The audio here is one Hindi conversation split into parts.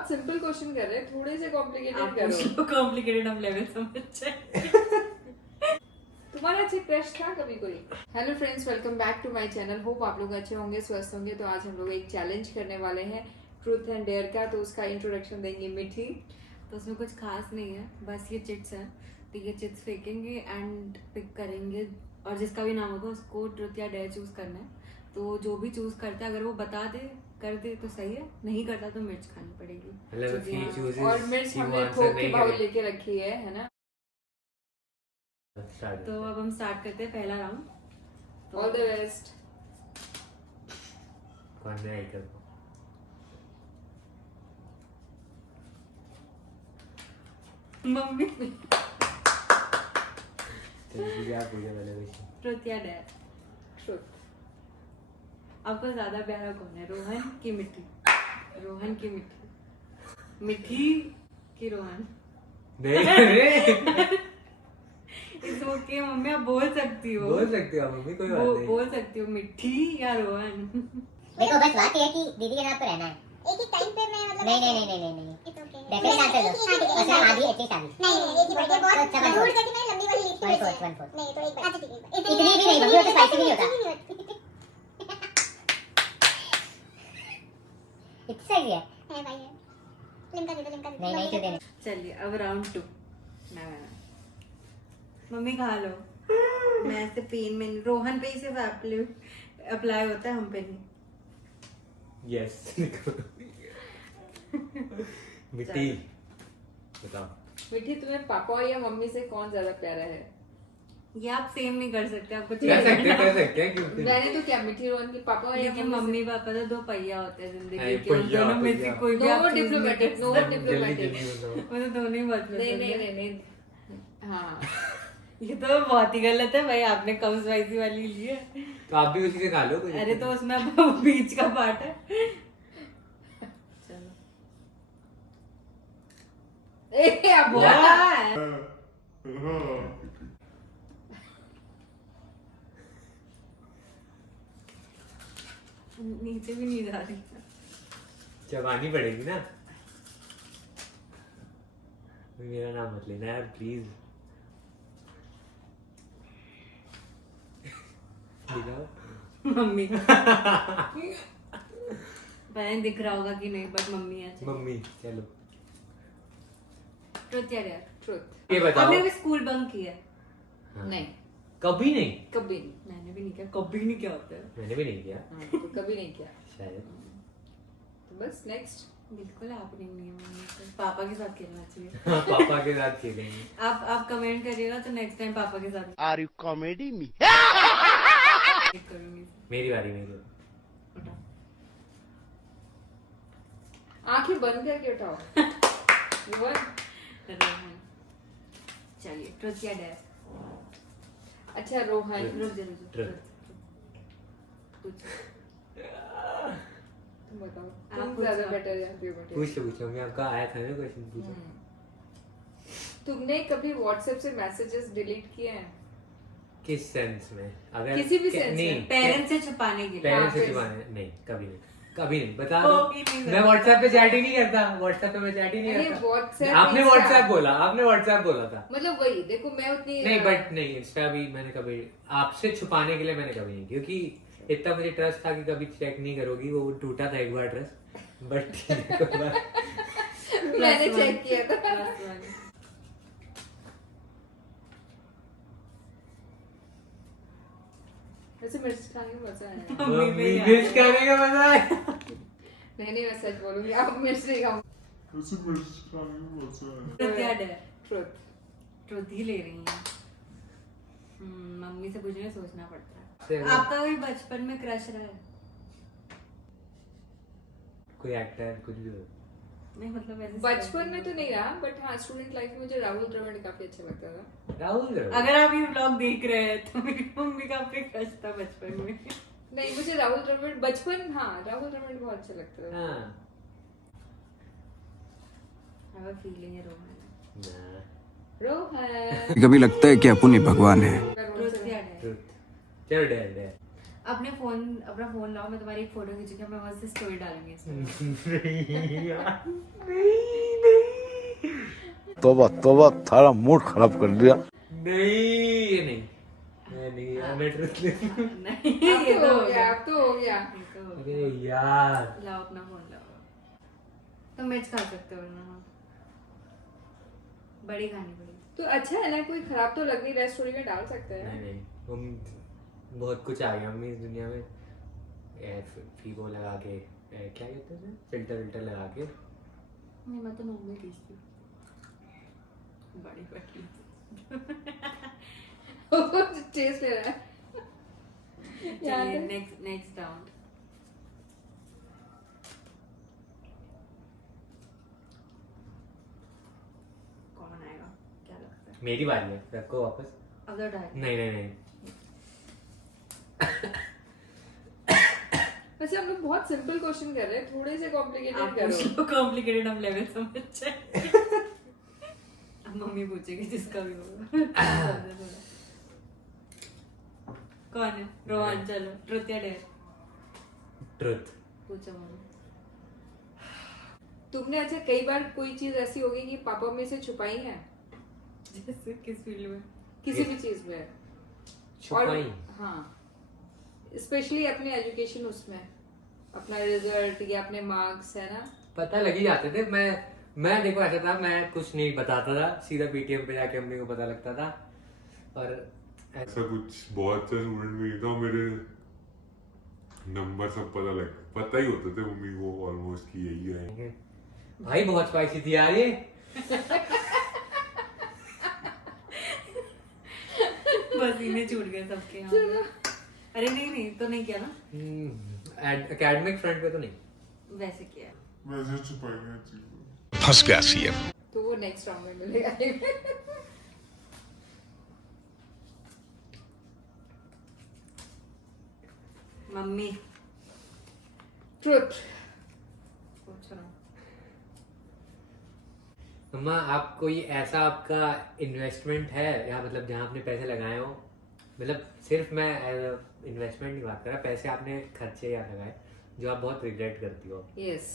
बहुत सिंपल क्वेश्चन कर रहे हैं, थोड़े से कॉम्प्लिकेटेड करो। कॉम्प्लिकेटेड हम लेवल समझ जाए। तुम्हारा अच्छे क्रश था कभी कोई? Hello friends, welcome back to my channel. Hope आप लोग अच्छे होंगे, स्वस्थ होंगे। तो आज हम लोग एक चैलेंज करने वाले हैं ट्रूथ एंड डेयर का। तो उसका इंट्रोडक्शन देंगे मिठी। तो उसमें कुछ खास नहीं है, बस ये चिट्स है। तो ये चिट्स फेंकेंगे एंड पिक करेंगे, और जिसका भी नाम होगा उसको ट्रूथ या डेयर चूज करना है। तो जो भी चूज करता है, अगर वो बता दे कर दे तो सही है, नहीं करता तो मिर्च खानी पड़ेगी। और मिर्च हमने थोक के भाव लेके रखी है ना। तो अब हम स्टार्ट करते हैं पहला round. All the best. Mummy truth या डेयर? ट्रूथ। आपको ज्यादा प्यारा कौन है, रोहन की मिठी? रोहन की मिठी? मिठी की रोहन? इट्स ओके मम्मी, आप बोल सकती हो। बोल सकती हो मम्मी, कोई बात नहीं। बोल सकती हो मिठी या रोहन। देखो बस बात ये है कि दीदी के साथ पे रहना है। एक ही टाइम पे मैं मतलब नहीं इट्स ओके डेफिनेट आंसर दो। अच्छा आधी एटलीस्ट आधी। नहीं एक ही बात है, बहुत अच्छा, झूठ करके मैंने लंबी वाली लिखी है। 1/4 नहीं तो एक बार, अच्छा ठीक है, इतनी भी नहीं मम्मी, वो तो स्पाइसी भी नहीं होता। इतनी सही है भाई है। लिमका दे दो, लिमका दे दो। नहीं क्यों देने। चलिए अब राउंड 2। मम्मी खा लो। मैं ऐसे पेन में नहीं, रोहन पे ही सिर्फ अप्लाई होता है, हम पे नहीं। यस मिट्टी बताओ। मिठी, तुम्हें पापा या मम्मी से कौन ज्यादा प्यारा है? ये आप सेम नहीं कर सकते, आपको कर सकते हैं क्यों? मैंने तो क्या, मिठी रोहन के पापा या देखिए मम्मी पापा तो दो पहिया होते हैं जिंदगी अरे के, उन पहिया, दोनों में से पहिया। कोई भी नो आप choose नहीं डिप्लोमेटिक, कर नो सकते। डिप्लोमेटिक। वो तो दोनों ही बहुत नहीं पसंद नहीं है। नहीं नहीं, हाँ ये तो बहुत ही गलत है भाई, आपने कम स्पाइसी वाली ली है। तो आप भी उसी से खा लो कोई अरे दिक्कत तो उसमें अब बीच का पार्ट है। चलो अब नीचे भी नहीं जा रही। नहीं। चबानी पड़ेगी ना। मेरा नाम मत लेना यार प्लीज। दिखाओ मम्मी पता नहीं दिख रहा होगा कि नहीं, बट मम्मी है। मम्मी चलो। ट्रूथ या डेयर? ट्रूथ। ये बताओ। आपने भी स्कूल बंक किया है? हाँ। नहीं, कभी नहीं। कभी नहीं। मैंने भी नहीं किया। कभी नहीं क्या होता है? मैंने भी नहीं किया हाँ, तो कभी नहीं किया। शायद। तो बस नेक्स्ट। बिल्कुल हैपनिंग नहीं है मम्मी से। पापा के साथ खेलना चाहिए। हाँ, पापा के साथ खेलेंगे। आप कमेंट करिएगा तो नेक्स्ट टाइम पापा के साथ Are you comedy me? करूंगी। मेरी बारी मेरी। उठाओ। आंखें बंद करके उठाओ। रोहन। रोहन। चलिए ट्रूथ या डेयर? अच्छा रोहन। रुक जा, रुक जा। Truth। पूछ। तुम बताओ, आप तुम पूछो। ज्यादा बेटर जानती हो बेटे। पूछो मैं आपका आया था ना क्वेश्चन पूछो। तुमने कभी व्हाट्सएप से मैसेजेस डिलीट किए हैं? किस सेंस में? अगर किसी भी sense नहीं में। पेरेंट्स से छुपाने के लिए? पेरेंट्स से हाँ, छुपाने नहीं, कभी नहीं बता वो दो। भी नहीं मैं करता। व्हाट्सएप पे चैट ही नहीं करता। व्हाट्सएप पे मैं चैट ही नहीं अरे करता। WhatsApp, आपने Insta। व्हाट्सएप बोला था। मतलब वही देखो, मैं उतनी नहीं बट नहीं, इंस्टा भी मैंने कभी आपसे छुपाने के लिए मैंने कभी नहीं, क्योंकि इतना मुझे ट्रस्ट था कि कभी चेक नहीं करोगी। वो टूटा था एक बार ट्रस्ट, बट मैंने चेक किया था। Plus one। वैसे मिर्च खाने में मजा आया। मम्मी पे मिर्च खाने का मजा है। नहीं मैं सच बोलूंगी, अब मिर्च नहीं खाऊंगी। ट्रूथ या डेयर? ट्रूथ। ट्रूथ ही ले रही हैं। मम्मी से पूछ रही हैं, सोचना पड़ता है। चलो। आपका कोई बचपन में क्रश रहा है? कोई एक्टर कुछ भी हो। नहीं मतलब ऐसे बचपन में तो नहीं रहा, बट हाँ स्टूडेंट लाइफ में मुझे राहुल द्रविड़ काफी अच्छा लगता था। राहुल द्रविड़। अगर आप ये व्लॉग देख रहे हैं तो मेरी मम्मी का पे क्रश था बचपन में। नहीं मुझे राहुल द्रविड़ बचपन, हाँ राहुल द्रविड़ बहुत अच्छा लगता था। हाँ I have a feeling है रोहन। ना। रोहन। कभी लगता है कि अपन ही भगवान है। ट्रूथ या डेयर? ट्रूथ। चलो डेयर डेयर। अपना फोन लाओ, मैं तुम्हारी एक फोटो खींचूंगी, मैं वहां से स्टोरी डालूंगी इसमें। तोबा तोबा, थारा मूड खराब कर दिया। नहीं ये नहीं, मैं नहीं यार, मैं ट्रुथ नहीं अब ये तो तो हो गया, अब तो हो गया। ये तो हो अरे गया। यार लाओ अपना फोन लाओ। तो मिर्च खा सकते हो ना, बड़ी खानी पड़ेगी। तो अच्छा है ना, कोई खराब तो लग नहीं रहा, स्टोरी में डाल सकते हैं। नहीं नहीं, हम बहुत कुछ आ गया मम्मी इस दुनिया में। फीबो लगा के, क्या कहते हैं, फिल्टर लगा के। नहीं, मैं तो नॉर्मल खींचती हूँ, बड़ी बड़ी। टेस्ट ले रहा है। चलिए नेक्स्ट राउंड। कौन आएगा, क्या लगता है? मेरी बारी है, रखो वापस। अब तो डाल। नहीं नहीं नहीं, वैसे हम लोग बहुत सिंपल क्वेश्चन कर रहे हैं, थोड़े से कॉम्प्लिकेटेड आप करो। पूछ लो, कॉम्प्लिकेटेड हम लेवल समझ जाए। अब मम्मी पूछेगी जिसका भी होगा। कौन है? रोहन, चलो ट्रुथ या डेयर ट्रुथ। पूछो मम्मी। तुमने अच्छा कई बार कोई चीज ऐसी होगी कि पापा में से छुपाई है, जैसे किस फील्ड में? किसी भी चीज में? छुपाई? हाँ, स्पेशली अपने एजुकेशन, उसमें अपना रिजल्ट या अपने मार्क्स, है ना? पता लग ही जाते थे। मैं देखो ऐसा था, मैं कुछ नहीं बताता था, सीधा पीटीएम पे जाके मम्मी को पता लगता था। और ऐसा कुछ बहुत से स्टूडेंट भी था, मेरे नंबर सब पता ही होते थे मम्मी को ऑलमोस्ट कि यही है। भाई बहुत स्पाइसी थी यार ये। पसीने छूट गए सबके यहाँ पे। अरे नहीं तो नहीं किया ना, एकेडमिक फ्रंट पे तो नहीं, वैसे किया। वैसे छुपाएंगे चीजें। फंस गया सीएम। तो वो नेक्स्ट राउंड में मिलेगा। Mummy truth. पूछ रहा हूँ। मम्मा आप कोई ऐसा आपका इन्वेस्टमेंट है, या मतलब जहाँ आपने पैसे लगाए हो, मतलब सिर्फ मैं इन्वेस्टमेंट की बात कर रहा, पैसे आपने खर्चे या लगाए जो आप बहुत रिग्रेट करती हो? यस,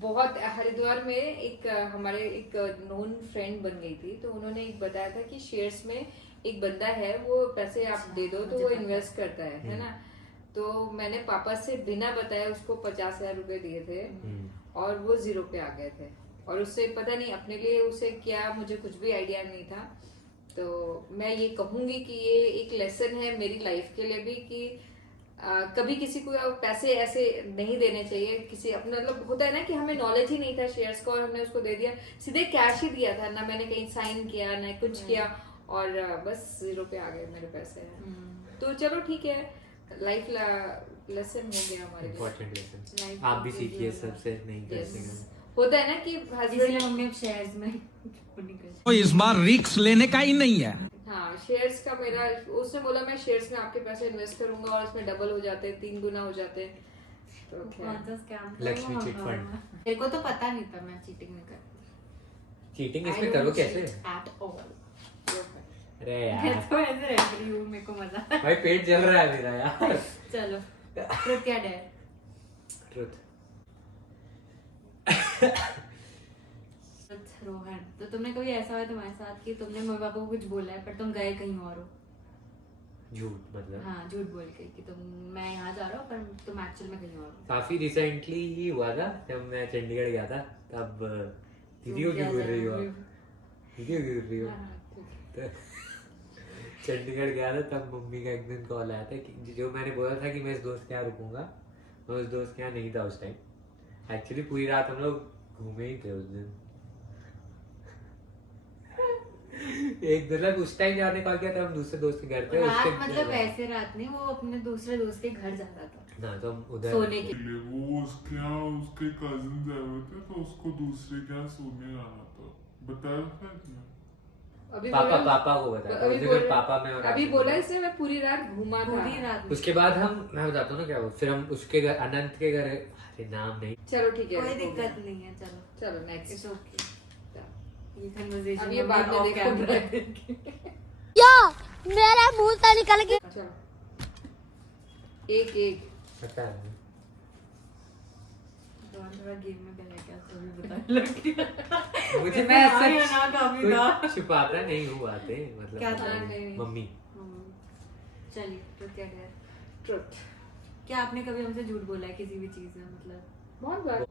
बहुत हरिद्वार में एक हमारे एक नोन फ्रेंड बन गई थी, तो उन्होंने एक बताया था कि शेयर्स में एक बंदा है, वो पैसे आप दे दो तो वो इन्वेस्ट करता है ना। तो मैंने पापा से बिना बताए उसको 50,000 रुपए दिए थे और वो 0 पे आ गए थे, और उससे पता नहीं अपने लिए उसे क्या, मुझे कुछ भी आइडिया नहीं था। तो मैं ये कहूंगी कि ये एक लेसन है मेरी लाइफ के लिए भी कि कभी किसी को पैसे ऐसे नहीं देने चाहिए। किसी अपना मतलब होता है ना कि हमें नॉलेज ही नहीं था शेयर्स का और हमने उसको दे दिया, सीधे कैश ही दिया था, ना मैंने कहीं साइन किया ना कुछ किया, और बस 0 पे आ गए मेरे पैसे। तो चलो ठीक है, लाइफ लेसन हो गया हमारे लिए। इम्पोर्टेंट लेसन, Life आप भी को सीखिए busy सबसे, नहीं Yes. करते हैं। होता है ना कि इसलिए हस्बैंड, मम्मी अब शेयर्स में नहीं करती। तो इस बार रिस्क लेने का ही नहीं है। हाँ शेयर्स का मेरा, उसने बोला मैं शेयर्स में आपके पैसे इन्वेस्ट करूंगा और उसमें डबल हो जाते, 3 गुना हो जाते। तो कौन सा स्कैम था? लक्ष्मी वो चिट हाँ, फंड। हाँ। मेरे को तो पता नहीं था, मैं चीटिंग नहीं करती। चीटिंग इसमें करो कैसे? At all. अरे मैं यार तो ऐसे रह रही हूँ, मेरे को मजा। भाई पेट जल रहा है मेरा यार। चलो ट्रुथ या डेयर? ट्रुथ। रोहन, तो तुमने कभी ऐसा हुआ तुम्हारे साथ कि तुमने मम्मी पापा को कुछ बोला है पर तुम गए कहीं और हो? झूठ मतलब? हाँ, झूठ बोल के कि तुम, मैं यहाँ जा रहा हूँ पर तुम एक्चुअल में कहीं और हो। काफी रिसेंटली ही हुआ था, जब मैं चंडीगढ़ गया था, तब दीदी को क्यों बोल रही हो आप? दीदी को क्यों बोल रही हो? तो चंडीगढ़ गया था, तब मम्मी का एक दिन कॉल आया था कि जो मैंने बोला था कि मैं इस दोस्त के यहाँ रुकूंगा, मैं उस दोस्त के यहाँ नहीं था उस टाइम। एक्चुअली पूरी रात हम लोग घूमे ही थे उस दिन। एक मतलब उस टाइम जाने कॉल किया था, हम दूसरे दोस्त के घर पे। रात उसके मतलब वैसे रात नहीं, वो अपने दूसरे दोस्त के घर जाता था ना, तो हम उधर सोने के। वो उसके यहाँ उसके कजिन आए हुए थे, तो उसको दूसरे के यहाँ सोने जाना था, बताया था इसने। अभी पापा बोला- पापा को बताया, अभी उस दिन बोला- पापा में और अभी आप बोला में। इसने मैं पूरी रात घूमा था। पूरी रात में। उसके बाद मैं बताता हूँ ना क्या हुआ। फिर हम उसके घर, अनंत के घर, अरे नाम नहीं, चलो ठीक है, कोई हो गया। दिक्कत नहीं है, चलो चलो नेक्स्ट। It's okay. ये कन्वर्सेशन अब ये बाद में देखो। मेरा मुंह से निकल गया। चलो एक एक पता नहीं थोड़ा गेम में पहले क्या तो भी बताने लग गया मुझे मैं हाँ या ना काफी था कुछ छुपाता नहीं हूँ बातें मतलब क्या था? नहीं। मम्मी चलिए तो क्या कह ट्रुथ क्या आपने कभी हमसे झूठ बोला है किसी भी चीज में मतलब बहुत बार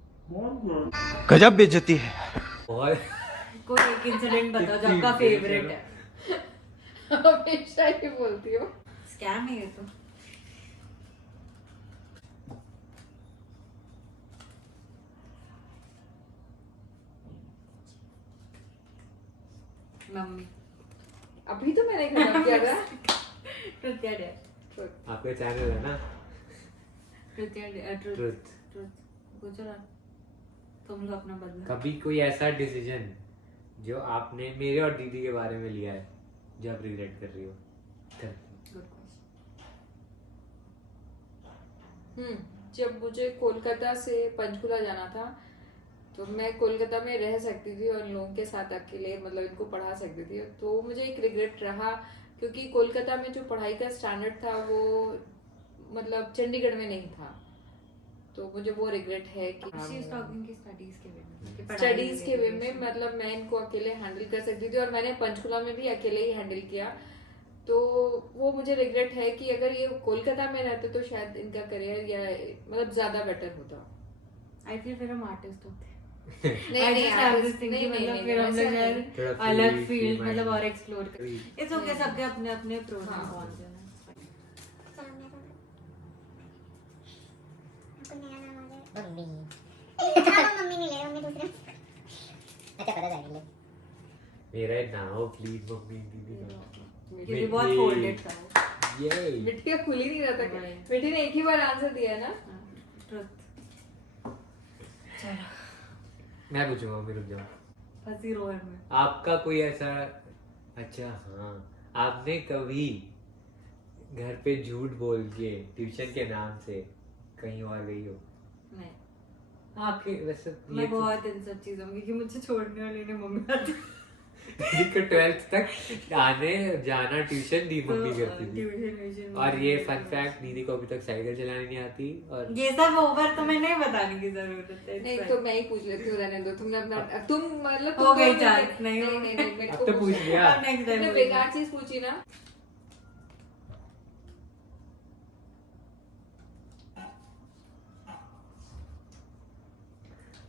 गजब बेइज्जती है। और कोई एक इंसिडेंट बताओ जो कितनी आपका फेवरेट है हमेशा ही बोलती हो स्कैम है ये तो मम्मी अभी तो मैंने खत्म किया था ट्रुथ या डेयर Truth. आपका चैनल है ना ट्रुथ या डेयर ट्रुथ ट्रुथ ट्रुथ पूछो ना तुम लोग अपना बदला कभी कोई ऐसा डिसीजन जो आपने मेरे और दीदी के बारे में लिया है जो आप रिग्रेट कर रही हो गुड क्वेश्चन जब मुझे कोलकाता से पंचकुला जाना था तो मैं कोलकाता में रह सकती थी और लोगों के साथ अकेले मतलब इनको पढ़ा सकती थी तो मुझे एक रिग्रेट रहा क्योंकि कोलकाता में जो पढ़ाई का स्टैंडर्ड था वो मतलब चंडीगढ़ में नहीं था तो मुझे वो रिग्रेट है कि शी इज टॉकिंग की स्टडीज के वे में कि पढ़ाई स्टडीज के वे वगैरह में मतलब मैं इनको अकेले हैंडल कर सकती थी और मैंने पंचकुला में भी अकेले ही हैंडल किया तो वो मुझे रिग्रेट है कि अगर ये कोलकाता में रहते तो शायद इनका करियर या मतलब ज्यादा बेटर होता आई फील फिर हम आर्टिस्ट होते नहीं I नहीं just have this artist- thing नहीं कि नहीं मतलब नहीं फिर हम ऐसा लोग नहीं। यार थोड़ा अलग free- फील्ड free मतलब mind. और एक्सप्लोर कर Free. इट्स ओके सबके अपने अपने प्रोज एंड हाँ। कॉन्स हैं कोई नया नाम आ जाए मम्मी मम्मी नहीं ले मम्मी दूसरे अच्छा पता जाएगा मेरा नाम प्लीज मम्मी दीदी का क्योंकि बहुत फोल्डेड था वो ये मिट्टी का खुल ही नहीं रहा था Right. मिट्टी ने एक ही बार आंसर दिया है ना ट्रुथ चलो मैं पूछूंगा फिर रुक जाओ फंसी रोए में आपका कोई ऐसा अच्छा हाँ आपने कभी घर पे झूठ बोल के ट्यूशन के नाम से कहीं और गई हो नहीं आपके वैसे मैं बहुत इन सब चीजों में क्योंकि मुझे छोड़ने वाली ने मम्मी आती को 12th तक आने जाना ट्यूशन दी मम्मी करती थी ट्यूशन और ये फन फैक्ट दीदी को अभी तक साइकिल चलानी नहीं आती और ये सब ओवर तो मैं नहीं बताने की जरूरत है It's नहीं fine. तो मैं ही पूछ लेती हूँ रहने दो तुमने अपना तुम मतलब हो तुम गई दोनों chance, ने- नहीं हो। नहीं नहीं मेरे अब को तो पूछ पूछना। लिया अब next time तुमने बोलेंगे। बेकार चीज पूछी ना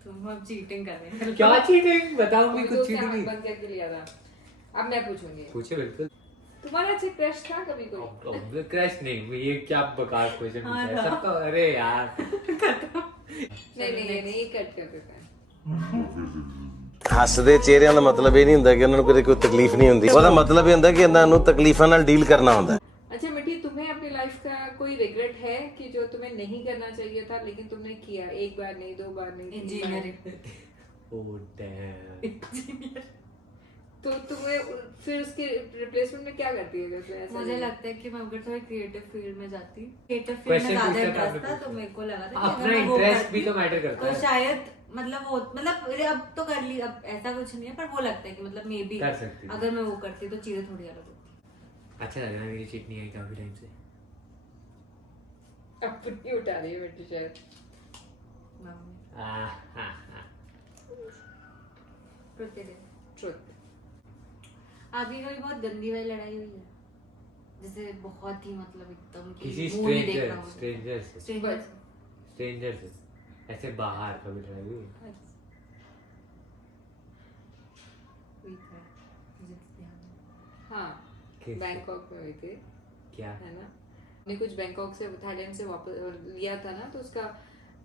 तुम अब चीटिंग कर रहे हो क्या चीटिंग बताऊंगी अभी कुछ तो उसने चीटिंग आँख नहीं बंद करके लिया था अब मैं पूछूंगी पूछे बिल्कुल तुम्हारा अच्छा क्रश था कभी कोई क्रश नहीं ये क्या बकवास क्वेश्चन हाँ पूछा है था। सब तो अरे यार नहीं नहीं नहीं कट कर देते हैं ਹੱਸਦੇ ਚਿਹਰਿਆਂ ਦਾ ਮਤਲਬ ਇਹ ਨਹੀਂ ਹੁੰਦਾ ਕਿ ਉਹਨਾਂ ਨੂੰ ਕਦੇ ਕੋਈ ਤਕਲੀਫ ਨਹੀਂ ਹੁੰਦੀ ਉਹਦਾ ਮਤਲਬ ਇਹ ਹੁੰਦਾ ਕਿ ਇਹਨਾਂ ਨੂੰ ਤਕਲੀਫਾਂ ਨਾਲ ਡੀਲ ਕਰਨਾ ਹੁੰਦਾ अच्छा मिठी तुम्हें अपनी लाइफ का कोई रिग्रेट है कि जो तुम्हें नहीं करना चाहिए था लेकिन तुमने किया एक बार नहीं दो बार नहीं तीन बार? इंजीनियरिंग ओ डैम तो तुम्हें फिर उसके रिप्लेसमेंट में क्या करती है जैसे ऐसा मुझे नहीं? लगता है कि मैं अगर थोड़ा क्रिएटिव फील्ड में जाती क्रिएटिव फील्ड में Question ज्यादा पूछा था इंटरेस्ट था आपने तो मेरे को लगा था कि अपना अगर मैं वो इंटरेस्ट भी करती, तो मैटर करता तो है शायद मतलब अब तो कर ली अब ऐसा कुछ नहीं है पर वो लगता है कि मतलब मे बी कर सकती थी। अगर मैं वो करती तो चीजें थोड़ी अलग होती अच्छा लग रहा है मेरी चीट नहीं आई काफी टाइम से अपनी उठा रही है मिठी शायद मम्मी आहा। ट्रुथ अभी कभी बहुत गंदी वाली लड़ाई हुई है जैसे बहुत ही मतलब एकदम कि किसी मुंह नहीं स्ट्रेंजर देखना मुझे। स्ट्रेंजर से Stranger स्ट्रेंजर से ऐसे बाहर कभी लड़ाई हुई है? week है, मुझे ध्यान नहीं। हाँ किस- बैंकॉक में हुई थी क्या है ना हमने कुछ बैंकॉक से थाईलैंड से वापस लिया था ना तो उसका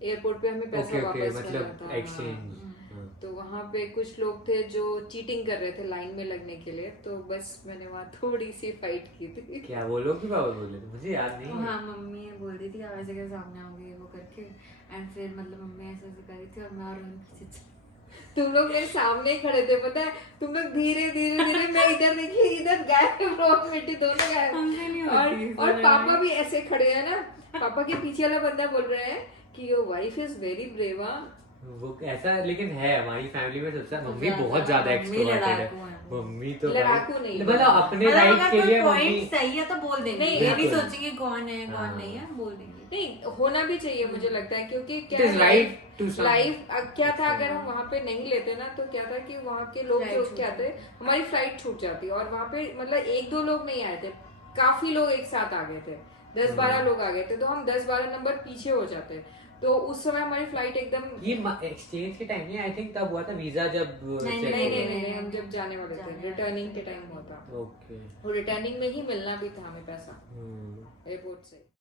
एयरपोर्ट पे हमें पैसा ओके ओके वापस करना मतलब था एक्सचेंज हाँ। तो वहाँ पे कुछ लोग थे जो चीटिंग कर रहे थे लाइन में लगने के लिए तो बस मैंने वहाँ थोड़ी सी फाइट की थी क्या वो लोग भी बाबा बोल रहे थे मुझे याद नहीं तो है हाँ मम्मी बोल रही थी आवाज के सामने आओगे वो करके एंड फिर मतलब मम्मी ऐसे ऐसे कर रही थी और मैं और रोहन पीछे चली। तुम लोग मेरे सामने ही खड़े थे पता है तुम लोग धीरे धीरे धीरे मैं इधर देखी इधर गायब रोहन मिट्टी दोनों हमसे नहीं होती गायब और पापा भी ऐसे खड़े हैं ना पापा के पीछे वाला बंदा बोल रहा है कि your wife is very brave वो ऐसा लेकिन है हमारी फैमिली में सबसे मम्मी ज्यादा, बहुत ज्यादा मम्मी एक्सट्रोवर्टेड है लड़ाकू है। मम्मी तो लड़ाकू नहीं है। मतलब अपने मतलब राइट अगर के कोई लिए पॉइंट मम्मी सही है तो बोल देंगे नहीं, ये नहीं बिल्कुल। सोचेंगे कौन है कौन हाँ। नहीं है बोल देंगे नहीं होना भी चाहिए मुझे लगता है, क्योंकि It is right to some- life क्या था, अगर हम वहाँ पे नहीं लेते ना तो क्या था कि वहाँ के लोग जो क्या थे, हमारी फ्लाइट छूट जाती और वहाँ पे मतलब 1-2 लोग नहीं आए थे, काफी लोग एक साथ आ गए थे, 10-12 लोग आ गए थे, तो हम 10-12 नंबर पीछे हो जाते, तो उस समय हमारी फ्लाइट एकदम ये एक्सचेंज के टाइम नहीं, आई थिंक तब हुआ था वीजा जब नहीं हम जब जाने वाले थे, रिटर्निंग के टाइम हुआ था, ओके वो रिटर्निंग में ही मिलना भी था हमें पैसा एयरपोर्ट से।